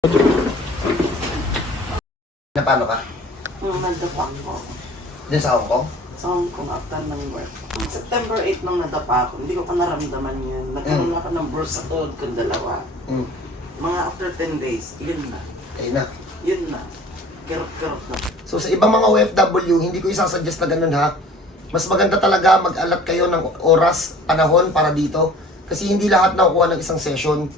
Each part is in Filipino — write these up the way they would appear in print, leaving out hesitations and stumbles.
Na paano ka? Nadapa ko. Diyan sa Hong Kong? Sa Hong Kong after ng work. September 8 nung nadapa ako, hindi ko pa naramdaman yun. Nagkaroon ako ng burst sa tuhod kong dalawa. Mga after 10 days, yun na. Ayun na. Yun na. Kerot-kerot na. So sa ibang mga OFW, hindi ko isasuggest na ganun ha. Mas maganda talaga mag-alat kayo ng oras, panahon para dito. Kasi hindi lahat nakukuha ng isang session.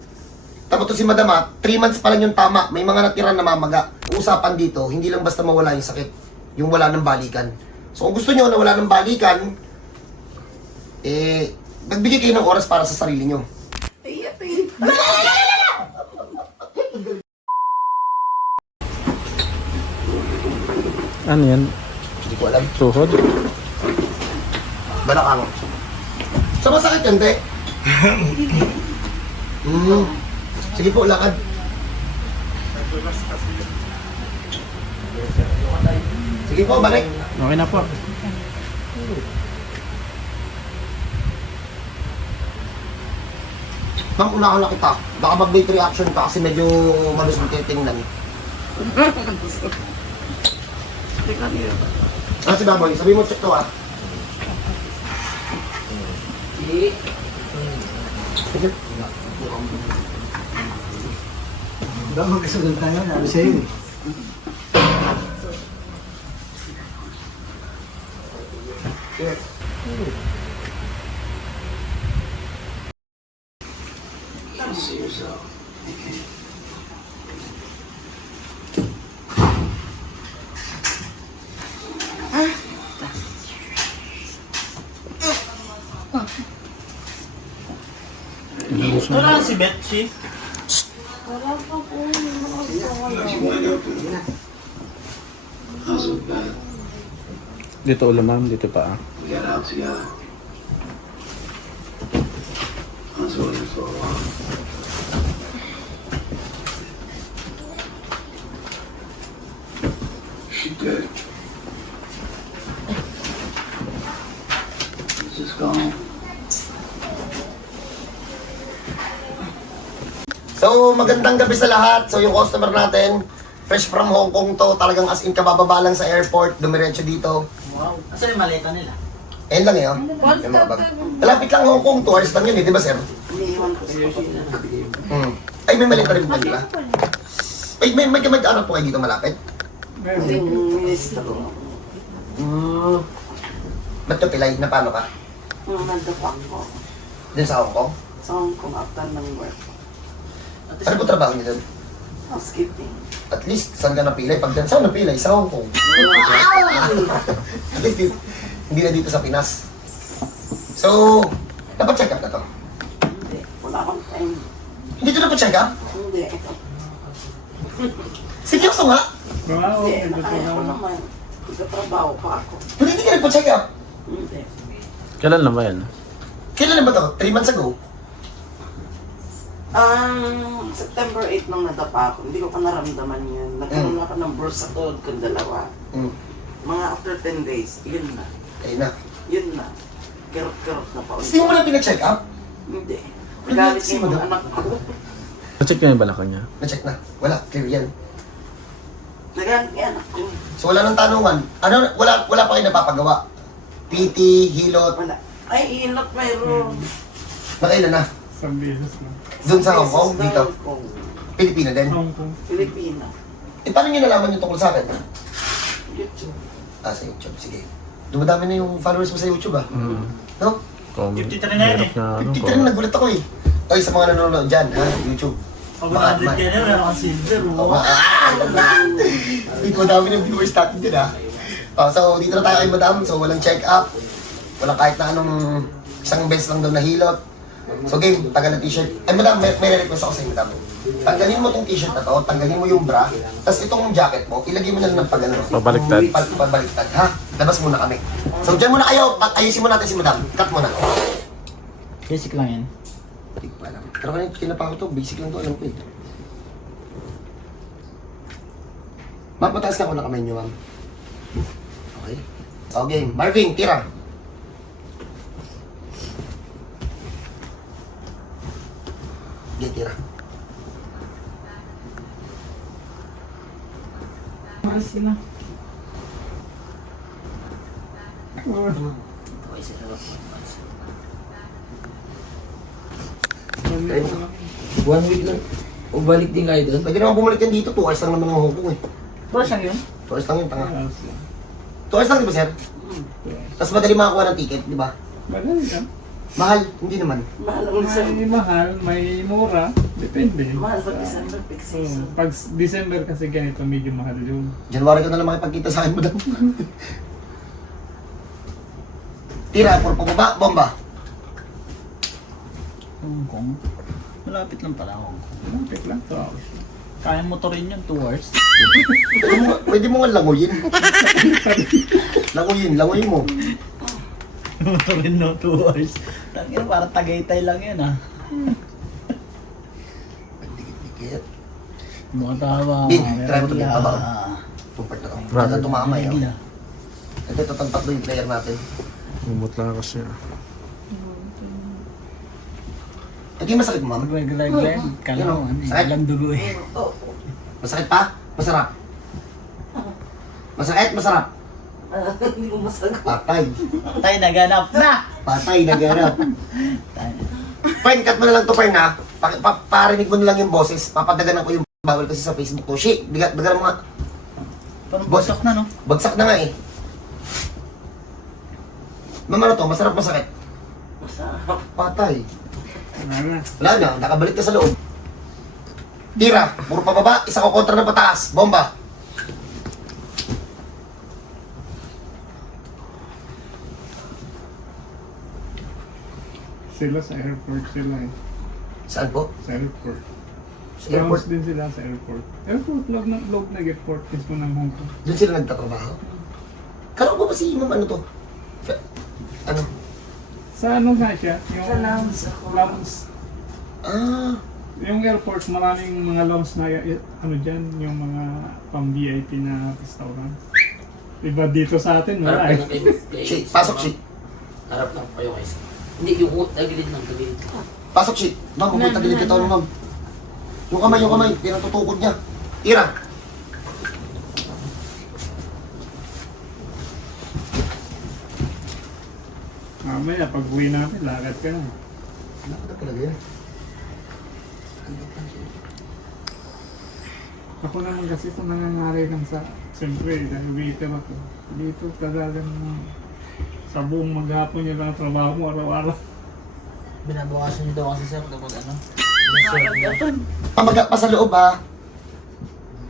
Tapos to si Madam ha, 3 months pa lang yung tama. May mga natira na mamaga. Usapan dito, hindi lang basta mawala yung sakit. Yung wala ng balikan. So kung gusto nyo na wala ng balikan, magbigay kayo ng oras para sa sarili nyo. Ano yan? Hindi ko alam. Tuhod? Balakang. Sa masakit yan, te? Sige po, lakad. Sige po, balik. Okay na po. Ma'am, unahan na kita. Baka mag-bait reaction ka kasi medyo malus mo titingnan. Teka niyo. Ah, si Baboy, sabi mo check to ah. Sige. Diba magkasunod tayo, nabi sa'yo eh. Sige. Wala si Betsy. Dito ulo ma'am, dito pa. Get out together. I was waiting for a while. She did. She's just gone. So, magandang gabi sa lahat. So, yung customer natin, fresh from Hong Kong to, talagang as in kabababa lang sa airport, dumiretso dito. Wow. Asan yung maleta nila? Ayun lang yun. Yung mga bag. Malapit lang Hong Kong, 2 hours lang yun eh, di ba sir? Iniiwan ko sa kapatid. Ay, may malita rin ba nila? Ay, may kamag-anak po kayo dito malapit? Yung ministro ko. Ba't ka pilay? Na paano ka? Nadapa ko. Diyan sa Hong Kong? Sa Hong Kong after ng work. Ano po trabaho niyo doon? Housekeeping. At least, saan ka napilay? Pag dyan, saan napilay? Sa Hong Kong. At least, hindi na dito sa Pinas. So, dapat check up na to. Hindi. Wala akong time. Hindi to dapat check up? Hindi. Seryoso nga? Hindi. Nakaya ko naman. Nagtatrabaho pa ako. Pero hindi ka nagpa-check up. Hindi. Kailan lang ba yan? Kailan na ba to? 3 months ago? September 8 nung nadapa ako, hindi ko pa naramdaman yun. Nagkaroon ako ng burst sa tuhod kong dalawa. Mga after 10 days, yun na. Ayun na. Yun na. Kerot-kerot na pa. Hindi mo wala pina-check up? Hindi. Ano Galit si yung mga Madam? anak ko. Na-check na yung balakang niya? Na-check na. Wala. Clear yan. Nagalit yung anak ko. So, wala nang tanungan. Ano, wala pa kayo napapagawa? PT, hilot, Wala. Ay, inot mayroon. nakailan na? Isang beses na. Doon sa Hong Kong? Sa Dito? Hong Kong. Pilipina din? Hong Kong. Pilipina. Paano nyo nalaman yung tungkol sa akin? YouTube. Ah, sa YouTube. Sige. Dumadami na yung followers mo sa YouTube ah. No? Kung 53 na yan eh. Ano, Hindi na nagulat ako eh. Oy, sa mga nanonood dyan, ha? YouTube. Pag 100 ka na, wala kang silver. Oo. Dito, madami ng viewers natin din ha. So, dito na tayo kay Madam. So, walang check-up. Walang kahit na anong isang beses lang doon nahilot. So, game, tagal na t-shirt. Ay, Madam, may request ako sa inyo, Madam. Tanggalin mo itong t-shirt na to, tanggalin mo yung bra, tapos itong jacket mo, ilagay mo na lang ng pag-ano. Pabaliktad. Pabaliktad, ha? Labas muna kami. So, dyan muna kayo. Ayusin mo natin si Madam. Cut mo na. Basic lang yan. Hindi ko alam. Pero kanina, tinapa ko to. Basic lang to. Alam ko eh. Ma'am, mataas ka ko na kamay niyo, ma'am. Okay. Okay. Marvin, tira. Sige, tira. oras na. One week lang. O balik din kayo doon? Pwede naman bumalik yan dito, 2 hours lang naman ang Hong Kong eh. Bro, saan yun? 2 hours lang yun, tanga. 2 hours lang, di ba sir? Tapos madali makakuha ng ticket, di ba? Madali ka. Mahal, hindi naman. Mahal ang isang. May mahal, may mura. Depende. Mahal pag December, peak season. Pag December kasi ganito, medyo mahal yun. January ka na lang makipagkita sa akin, madam. Tira, puro pababa, bomba. Hong Kong. Malapit lang pala Hong Kong. Malapit lang, 2 hours. Kaya mo to rin yun, 2 hours. Pwede mo nga languyin. languyin mo. Motor rin no, 2 hours. Tangina, parang Tagaytay lang yun ah. Dikit-dikit. Mga tawa. Bin, try mo to, Bin, tabaw. Ah. Itong part na to. Wala tumama yun. Regla. Ito, tatagpak yung player natin. Lumot lang kasi. Ito yung masakit mo, ma'am. Regular. Kala mo, ano eh. Sakit? Walang dugo eh. Masakit pa? Masarap? Masakit? Masarap? Hindi ko masagot. Patay. Tayo naganap na! Patay, nagharap. Tayo. Fine, cut mo na lang to, Fine, ha? Parinig mo na lang yung boses. Papadaganan ko yung bawal kasi sa Facebook ko. Shit, bagalan mo nga. Parang Boss. basok na no? Bagsak na nga eh. Ma'am, ano to? Masarap, masakit? Masarap. Patay. Wala na. Wala na, nakabalik ka sa loob. Tira, puro pababa, isa ko kontra na pataas. Bomba. Sila sa airport sila eh. Saan po? Sa airport. Sa airport. Grounds din sila sa airport. Airport, loob na airport mismo ng Hong Kong. Doon sila nagtatrabaho. Kala ko ba si Ma'am ano to? Ano? Sa ano nga siya? Yung Sa lounge ako. lounge. Ah, Yung airport, maraming mga lounge na ano dyan, yung mga pang VIP na restaurant. Iba dito sa atin, wala eh. shit. Pasok, shit. Harap lang kayo guys. Hindi, yung tagilid ng tagilid. Pasok, shit. Ma'am, huwag tagilid ka to, ma'am. Yung kamay, pinatutukod niya. Tira. Mamaya, pag uwi natin, lakad ka na. Ano talaga yan? Ako naman kasi sa nangyayari lang sa, siyempre, dahil waiter ako. Dito talagang sa buong maghapon niya lang ang trabaho mo araw-araw. Binabawasan niyo daw kasi sir kapag ano? Pamaga pa sa loob, ha?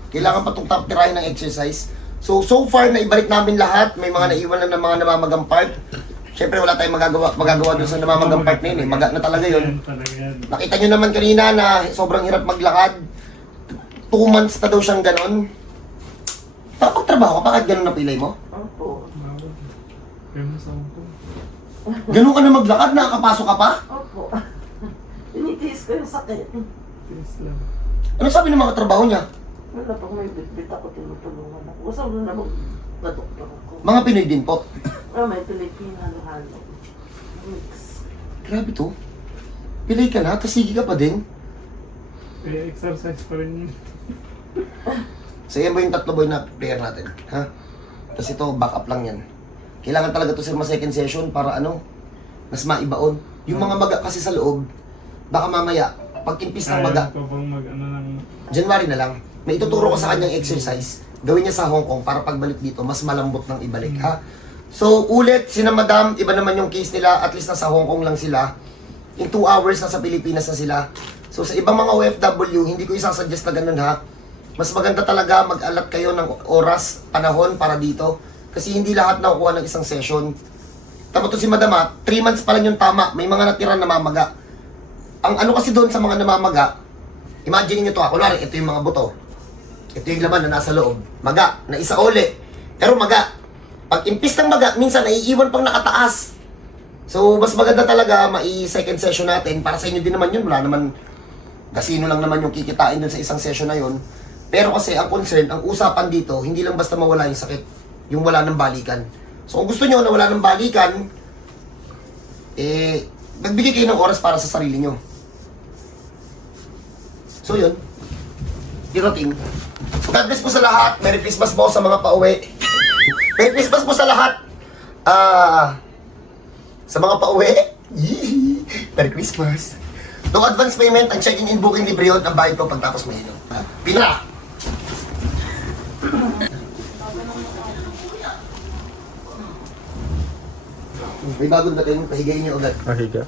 Kailangan pa itong tirahin ng exercise. So far, naibalik namin lahat. May mga naiwan lang ng mga namamagang part. Siyempre, wala tayong magagawa doon sa namamagang part na yun, eh. Maga na talaga yun. Talaga yan. Nakita nyo naman kanina na sobrang hirap maglakad. 2 months na daw siyang ganon. Tapos trabaho ka, bakit ganon na pilay mo? Opo. Bawal. Ganun sa Hong Kong. Ganon ka na maglakad, nakakapasok ka pa? Opo. Tinitiis ko yung sakit. Tiis lang. Ano sabi ng mga trabaho niya? Wala pag may bitbit ako, tinutulungan ako. Gusto mo na mag-doktor ako. Mga Pinoy din po. May Pilipino, halo-halo. Mix. Grabe to. Pilay ka na, tapos sige ka pa din. Eh, exercise pa rin yun. So yan ba yung 3 boy na player natin? Ha? Tapos ito, backup lang yan. Kailangan talaga to sir second session para ano, mas maibaon. Yung mga maga kasi sa loob, baka mamaya, pag impis ng maga, Kaya ko bang mag-ano ng... January na lang, may ituturo ko sa kanyang exercise. Gawin niya sa Hong Kong para pagbalik dito, mas malambot ng ibalik, ha? So, ulit, sina madam, iba naman yung case nila, at least nasa Hong Kong lang sila. In 2 hours, nasa Pilipinas na sila. So, sa ibang mga OFW, hindi ko isasuggest na ganun, ha? Mas maganda talaga mag-alat kayo ng oras, panahon para dito. Kasi hindi lahat nakukuha ng isang session. Tama to si madam, ha? 3 months pa lang yung tama, may mga natira na mamaga. Ang ano kasi doon sa mga namamaga, imagine niyo to, kunwari, ito yung mga buto. Ito yung laman na nasa loob. Maga, na isa uli. Pero maga, pag impis ng maga, minsan naiiwan pang nakataas. So, mas maganda talaga mai-second session natin. Para sa inyo din naman yun, wala naman, kasino lang naman yung kikitain dun sa isang session na yun. Pero kasi, ang concern, ang usapan dito, hindi lang basta mawala yung sakit, yung wala ng balikan. So, kung gusto nyo na wala ng balikan, nagbigay kayo ng oras para sa sarili nyo. So, yun. Yung routine. So, God bless po sa lahat. Merry Christmas po sa mga pauwi. Merry Christmas po sa lahat. Sa mga pauwi. Yee! Merry Christmas. No advance payment, ang check-in in booking libre yun. Ang bayad ko pagtapos may inom. Pina! May bagong dating, pahigayin niyo agad. Mahiga.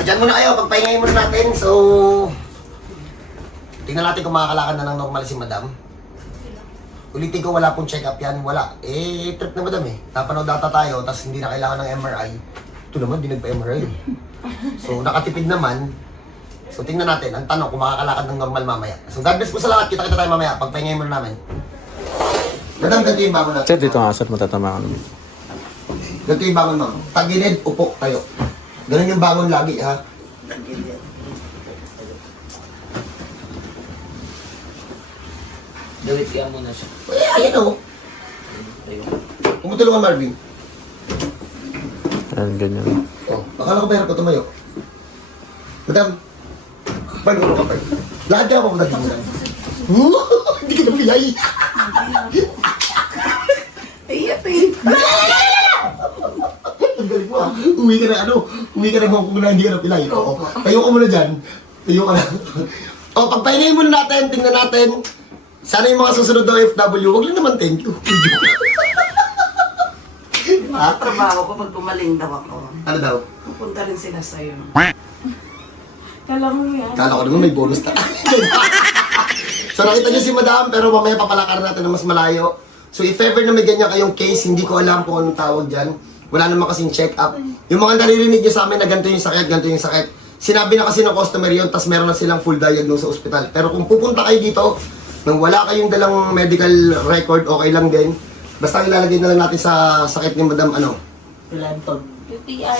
O, dyan muna kayo, pagpahingayin muna natin. So, tingnan natin kung makakalakad na ng normal si madam. Ulitin ko, wala pong check-up yan. Wala. Eh, trip na madam eh. Napanood data tayo, tapos hindi na kailangan ng MRI. Ito naman, di nagpa-MRI. So, nakatipid naman. So, tingnan natin. Ang tanong, kung makakalakad ng normal mamaya. So, God bless po sa lahat. Kita-kita tayo mamaya. Pagpahingayin muna namin. Madam, ganito yung bangon natin. Sir, dito nga, sir, matatama ka. Ganito yung bangon, ma'am. Tagilid, upo, tayo. Ganun yung bangon lagi, ha? Dawit kaya muna siya. Eh, ayan o. Tayo. Kung matulungan, Marvin. Ayan, ganyan. Oh, akala ko ba hirap ko tumayo? Madam, Pag, ulo ka, Pag. Lahat ka pa dito, madam. Hindi ka napilay. Ang galing mo, ah. Uwi ka na, uwi ka na kung hindi ka napilay. Oo. Tayo ka muna dyan. Tayo ka na. O, pagpahingayin muna natin, tingnan natin. Sana yung mga susunod na OFW, wag lang naman thank you. Mga trabaho ko pag gumaling daw ako. Ano daw? Pupunta rin sila sa'yo. Kala ko naman may bonus na. So nakita niyo si Madam, pero mamaya papalakar natin na mas malayo. So if ever na may ganyan kayong case, hindi ko alam kung anong tawag dyan. Wala naman kasing check-up. Yung mga naririnig niyo sa amin na ganito yung sakit, ganito yung sakit. Sinabi na kasi ng customer yun, tas meron na silang full diagnose sa ospital. Pero kung pupunta kayo dito, nang wala kayong dalang medical record, okay lang din. Basta ilalagay na lang natin sa sakit ni Madam, ano? Pilantog. UTI.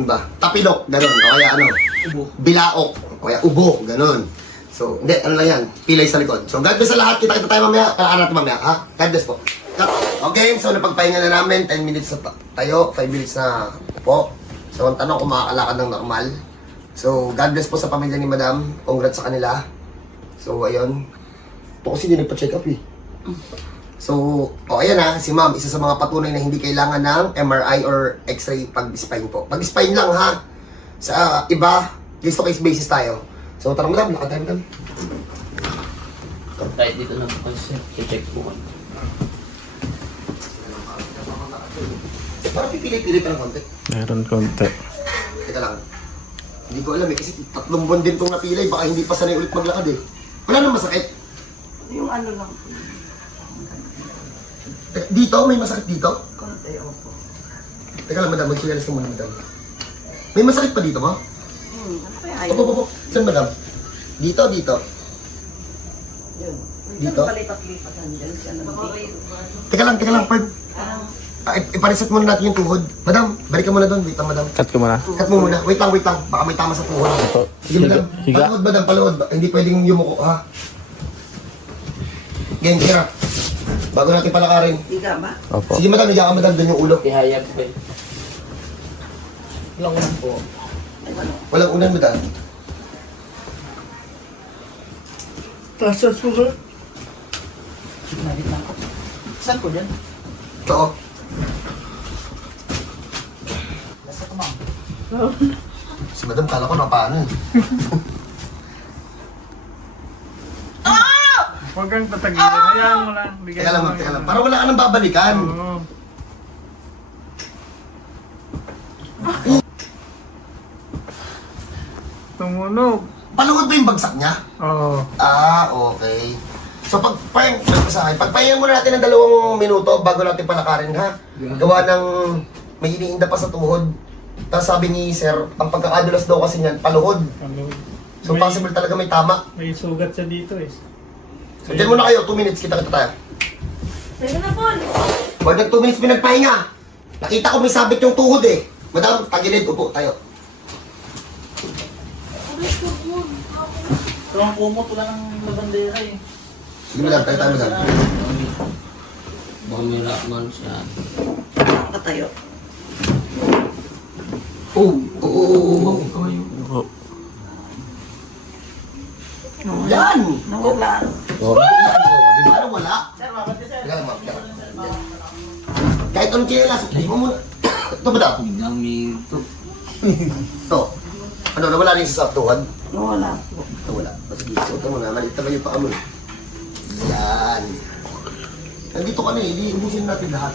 Diba? Tapilok, ganun. O kaya ano? Bilaok. O kaya ubo, ganun. So, hindi, ano lang yan? Pilay sa likod. So, God bless sa lahat. Kita-kita tayo mamaya. Kailangan natin mamaya, ha? God bless po. Cut. Okay, so napagpahinga na namin. 10 minutes na tayo. 5 minutes na po. So, ang tanong kung makakalakad ng normal. So, God bless po sa pamilya ni Madam. Congrats sa kanila. So, ayun. Ito kasi hindi nagpa-check up eh. So, ayan ha, si ma'am, isa sa mga patunay na hindi kailangan ng MRI or X-ray pag-spine po. Pag-spine lang ha. Sa iba, case-to-case basis tayo. So, tara madam, lakad tayo madam. Kahit dito na po kasi check po ko. Parang pipili-pili pa ng konti. Meron konti. Teka lang. Hindi ko alam eh, kasi 3 buwan din itong napilay, baka hindi pa sanay ulit maglakad eh. Wala nang masakit. Yung ano lang. Dito, may masakit dito? Konti, opo. Teka lang madam, mag-clearance ka muna madam. May masakit pa dito mo? Ano kaya Opo, opo, opo. Saan madam? Dito, dito. Yun. Dito? Palipat-lipat nandiyan siya ng Teka lang, Pern. Ipareset muna natin yung tuhod. Madam, balik ka muna doon. Wait lang, madam. Cut ko muna. Cut mo muna. Wait lang. Baka may tama sa tuhod. Ito. Sige, madam. Higa. Paluhod, madam. Paluhod. Hindi pwedeng yumuko, ha? Game, tira. Bago natin palakarin. Higa ba? Opo. Sige, madam. Higa ka, madam. Doon yung ulo. Ihayag ko eh. Ilang ulan po. Walang unan, madam. Tasas po ka. Sinabit na ako. Saan po dyan? Oo. Nasa ko ma'am. Si madam, kala ko na paano eh. Huwag kang tatagilan. Hayaan mo lang. Bigay Teka lang, mo ma'am. Teka lang. Para wala ka nang babalikan. Oo. Tumunog. Paluhod ba yung bagsak niya? Oo. Ah, okay. So pagpahingan muna natin ng 2 minuto bago natin palakarin ha. Gawa ng may iniinda pa sa tuhod. Tapos sabi ni sir, ang pagkakadulas daw kasi niyan, paluhod. Ano? So possible talaga may tama. May sugat siya dito eh. So dyan muna kayo, 2 minutes, kita tayo. Sige na, Paul. Huwag nag 2 minutes pinagpahinga. Nakita ko may sabit yung tuhod eh. Madam, tagilid, upo tayo. Pero ang kumot, wala ng labandera eh. Sige madam, tayo madam. Baka may rakman siya. Nakatayo. Oo. Yan! Nawala. Di ba anong wala? Teka lang, ma'am. Teka lang. Kahit anong chinelas, mo muna. Ito madam. Ito. Ano, nawala rin sa saktuhan? Nawala. Nawala. Sige, suot mo na. Maliit naman yung paa mo. Yan. Nandito ka na eh. Hindi ubusin natin lahat.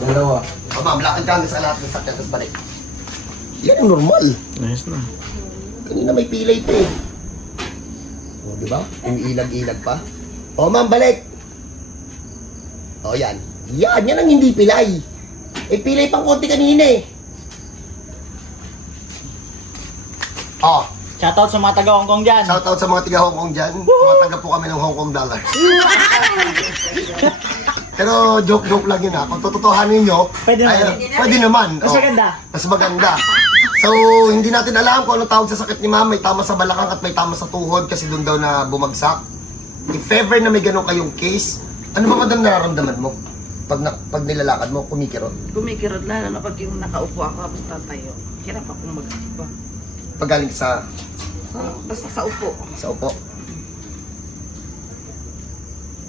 Dalawa. O ma'am, lakad ka hanggang sa lahat ng sakyan, tapos balik. Yan ang normal. Nice na. Kanina may pilay pa eh. O, di ba? Yung ilag-ilag pa. O ma'am, balik. O, yan. Yan ang hindi pilay. Eh, pilay pang konti kanina eh. O, Shoutout sa mga taga Hong Kong dyan. shoutout sa mga tiga Hong Kong dyan. Tumatanggap po kami ng Hong Kong dollars. Pero joke lang yun ha. Kung tututuhanin nyo, Pwede naman. pwede naman. Mas O. maganda. Mas maganda. So, hindi natin alam kung anong tawag sa sakit ni ma'am. May tama sa balakang at may tama sa tuhod kasi doon daw na bumagsak. If ever na may ganun kayong case, ano ba madam nararamdaman mo? Pag nilalakad mo, kumikirot. Kumikirot lalo na pag yung nakaupo ako tapos tatayo. Hirap akong mag-iba. Pag galing sa Basta sa upo. upo.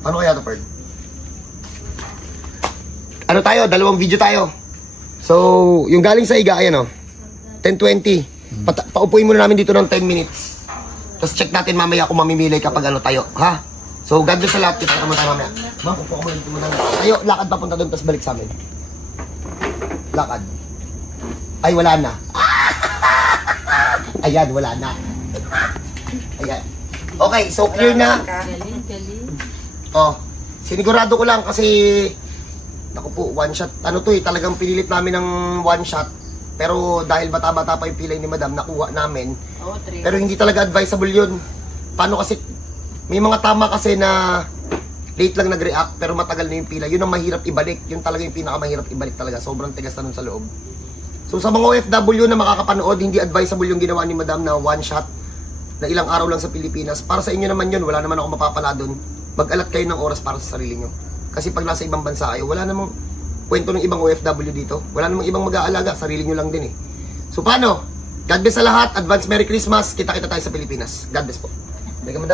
Ano kaya to, Perd? Ano tayo? Dalawang video tayo. So, yung galing sa higa, ayan o. 10:20. Paupuin muna namin dito ng 10 minutes. Tapos check natin mamaya kung mamimili kapag ano tayo. Ha? So, God bless sa lahat. Kita ka muna mamaya. Ma'am, upo ka muna dito muna. Tayo, lakad papunta doon, tapos balik sa amin. Lakad. Ay, wala na. Ayan, wala na. Ayan. Okay, so clear na. Oh, sinigurado ko lang kasi naku po, one shot. Ano to eh, talagang pinilit namin ng one shot. Pero dahil bata-bata pa yung pilay ni madam, nakuha namin. Pero hindi talaga advisable yun. Paano kasi, may mga tama kasi na late lang nag-react pero matagal na yung pilay. Yun ang mahirap ibalik. Yun talaga yung pinakamahirap ibalik talaga. Sobrang tigas na nun sa loob. So sa mga OFW na makakapanood, hindi advisable yung ginawa ni madam na one shot na ilang araw lang sa Pilipinas. Para sa inyo naman yun, wala naman ako mapapala doon. Mag-alat kayo ng oras para sa sarili nyo. Kasi pag nasa ibang bansa kayo, wala namang kwento ng ibang OFW dito. Wala namang ibang mag-aalaga, sarili nyo lang din eh. So paano? God bless sa lahat, advance Merry Christmas, kita-kita tayo sa Pilipinas. God bless po. Mega madam.